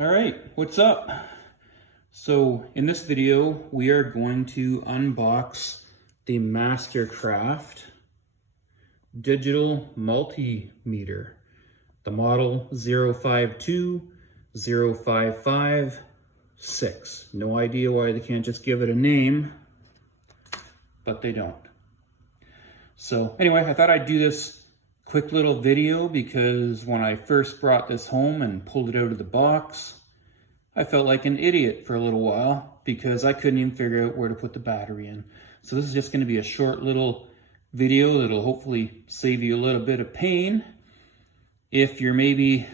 All right, what's up? So in this video, we are going to unbox the Mastercraft Digital Multimeter, the model 05205556. No idea why they can't just give it a name, but they don't. So anyway, I thought I'd do this quick little video because when I first brought this home and pulled it out of the box, I felt like an idiot for a little while because I couldn't even figure out where to put the battery in. So this is just going to be a short little video that'll hopefully save you a little bit of pain if you're maybe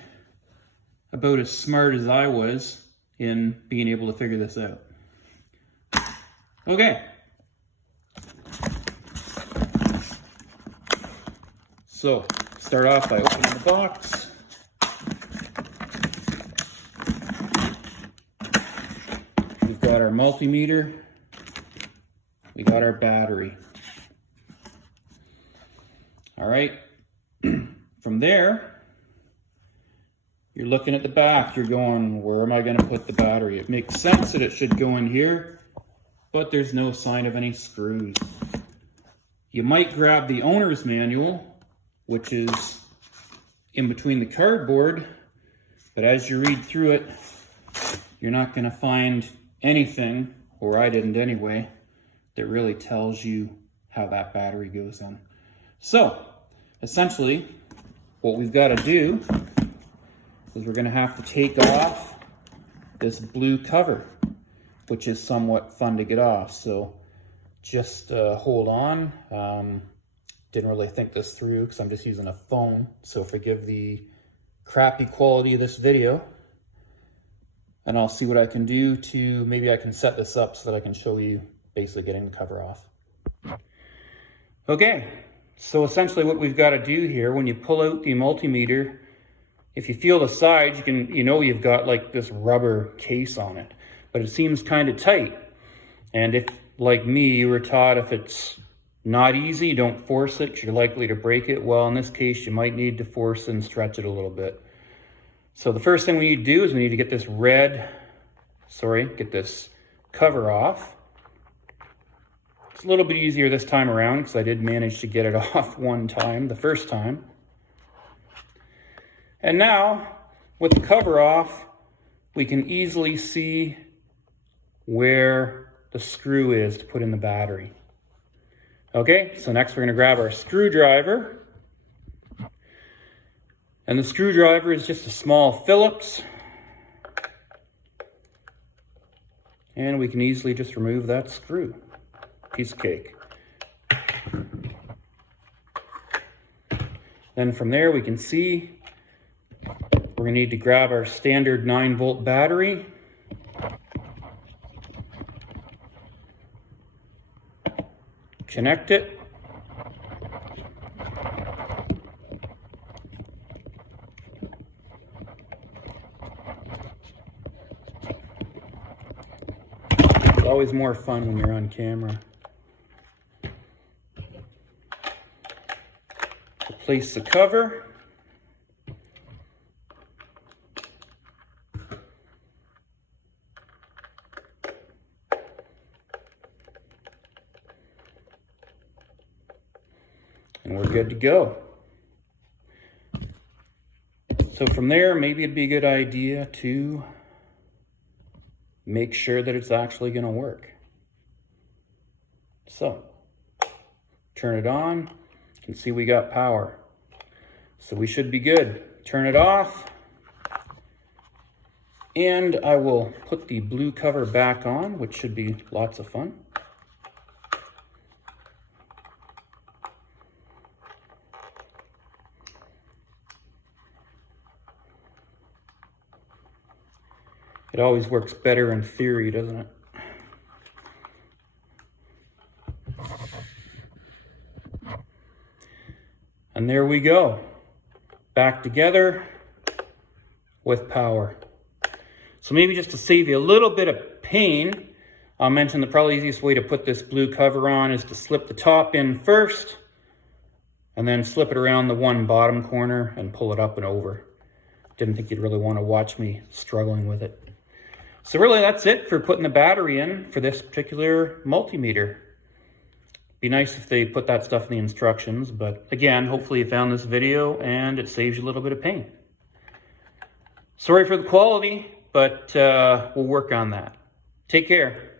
about as smart as I was in being able to figure this out. Okay. So, start off by opening the box. We've got our multimeter. We got our battery. All right. From there, you're looking at the back. You're going, where am I going to put the battery? It makes sense that it should go in here, but there's no sign of any screws. You might grab the owner's manual, which is in between the cardboard, but as you read through it, you're not going to find anything, or I didn't anyway, that really tells you how that battery goes in. So, essentially, what we've got to do is we're going to have to take off this blue cover, which is somewhat fun to get off. So, just hold on. Didn't really think this through because I'm just using a phone, so forgive the crappy quality of this video. And I'll see what I can do to, maybe I can set this up so that I can show you basically getting the cover off. Okay, so essentially what we've got to do here, when you pull out the multimeter, if you feel the sides, you know you've got like this rubber case on it, but it seems kind of tight. And if, like me, you were taught if it's not easy, don't force it, you're likely to break it. Well, in this case, you might need to force and stretch it a little bit. So the first thing we need to do is we need to get this get this cover off. It's a little bit easier this time around because I did manage to get it off one time, the first time. And now, with the cover off, we can easily see where the screw is to put in the battery. Okay, so next we're going to grab our screwdriver. And the screwdriver is just a small Phillips. And we can easily just remove that screw. Piece of cake. Then from there we can see we're going to need to grab our standard 9-volt battery. Connect it. It's always more fun when you're on camera. Replace the cover. And we're good to go. So from there, maybe it'd be a good idea to make sure that it's actually going to work. So, turn it on. You can see we got power. So we should be good. Turn it off. And I will put the blue cover back on, which should be lots of fun. It always works better in theory, doesn't it? And there we go. Back together with power. So maybe just to save you a little bit of pain, I'll mention the probably easiest way to put this blue cover on is to slip the top in first and then slip it around the one bottom corner and pull it up and over. didn't think you'd really want to watch me struggling with it. So really that's it for putting the battery in for this particular multimeter. Be nice if they put that stuff in the instructions, but again, hopefully you found this video and it saves you a little bit of pain. Sorry for the quality, but we'll work on that. Take care.